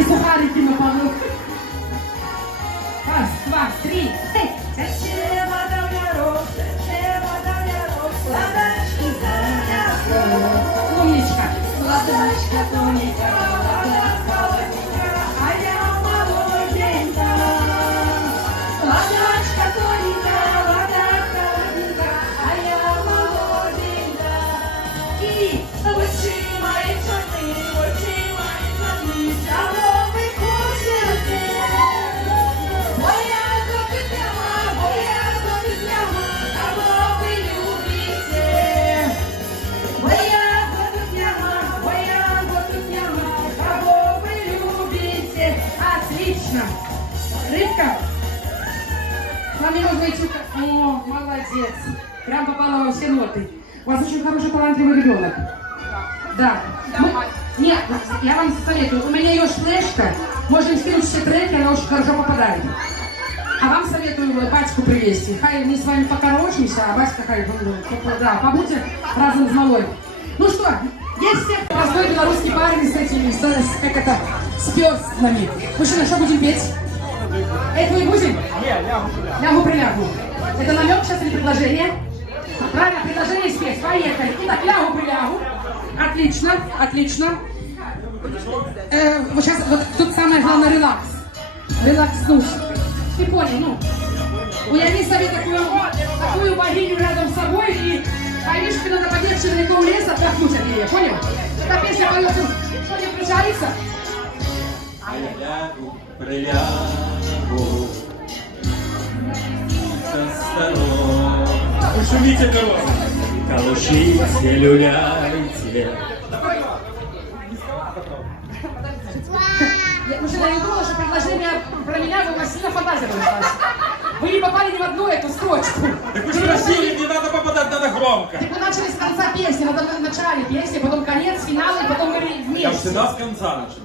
И сухарики на полу. Раз, два, три. Умничка. Ладошка тоненька, ладошка тоненька, а я молоденька. Ладошка тоненька, ладошка тоненька, а я молоденька. И очи мои черные, здоровый кожаный. Моя копытняма, кого вы любите? Моя кого вы любите? Отлично. Рыбка. С вами можно идти. О, молодец. Прям попала во все ноты. У вас очень хороший талантливый ребенок. Да. Нет, я вам советую. У меня есть флешка. Можем скинуть все треки, она очень хорошо попадает. А вам советую батьку привезти. Хай мы с вами покорочимся, а батька хай, да, побудьте разом с малой. Ну что, есть всех простой белорусский парень с этими, как это, с пёстками. Мужчина, что будем петь? Это мы будем? Лягу-прилягу. Это намек сейчас или предложение? Правильно, предложение спеть. Поехали. Итак, лягу-прилягу. Отлично, отлично. Вот сейчас, вот тут самое главное, релакс. Релакснуть. Ты понял, ну? Уяви себе такую богиню рядом с собой и пойми, что надо подержать далеко в лес, отдохнуть от нее, понял? Эта песня поется, что не включается? А я лягу, прилягу со сторон. Вы шумите, корова. Колышите, люляйте. Мужчина, я не думала, что предложение про меня вы сильно фантазировали. Вы не попали ни в одну эту строчку. Так вы же просили, не надо попадать, надо громко. Так вы начали с конца песни, надо в начале песни, потом конец, финал, и потом говорили вместе. Я всегда с конца начал.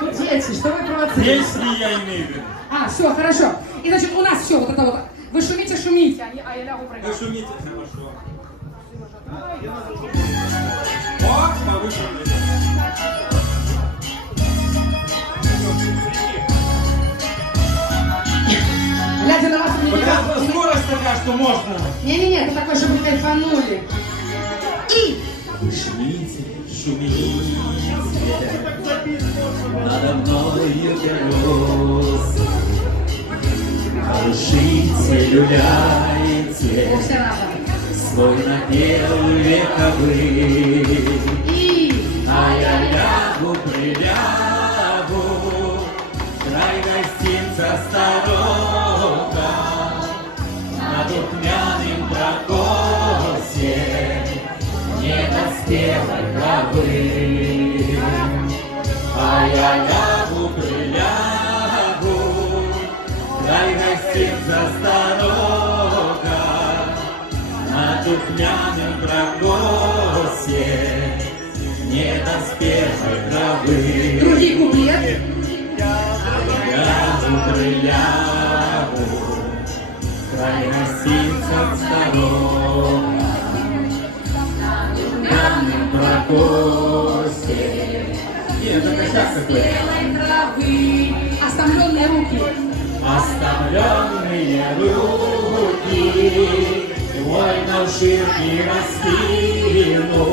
Ну, дети, что вы провоцируете? Песни я имею в виду. А, все, хорошо. И значит, у нас все вот это вот. Вы шумите, шумите, а я лягу Вы прыгать. шумите, хорошо. О, повыше. Глядя на вас, мне не Вот скорость такая, что можно. Не-не-не, это такое, чтобы вы кайфанули. И... Шумите, шумите, надо мною берез. Колышите, люляйте, Все разом. свой напев вековый. И... А я лягу, прилягу, край гостинца старого, на духмяным прокосе недоспелой травы. А я лягу, прилягу, край гостинца старого, на духмяным прокосе недоспелой травы. Другий куплет. Лягу, прилягу, край гостинца старого, на духмяным прокосе. Это косяк такой. Травы. Оставленные руки. Оставленные руки вольно в ширки раскину,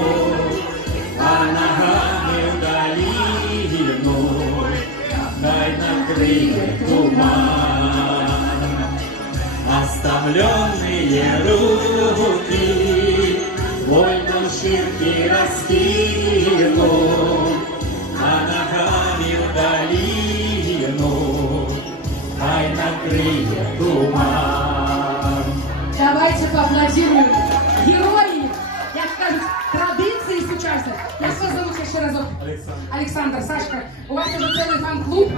а ногами в долину дай накрыет туман. Оставленные руки вольно в ширки раскину, а ногами в долину дай накрыет туман. Давайте поаплодируем. Герои, як кажуть, традиції сучасні. Як вас зовут еще разок? Александр. Сашка, у вас уже целый фан-клуб.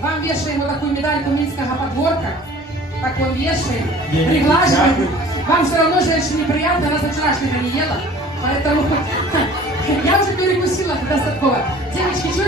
Вам вешаем вот такую медальку Минского подворка. Так вот вешаем, приглашаем. Вам все равно же очень неприятно, она за вчерашнего не ела. Поэтому я уже перекусила достаточно. Девочки,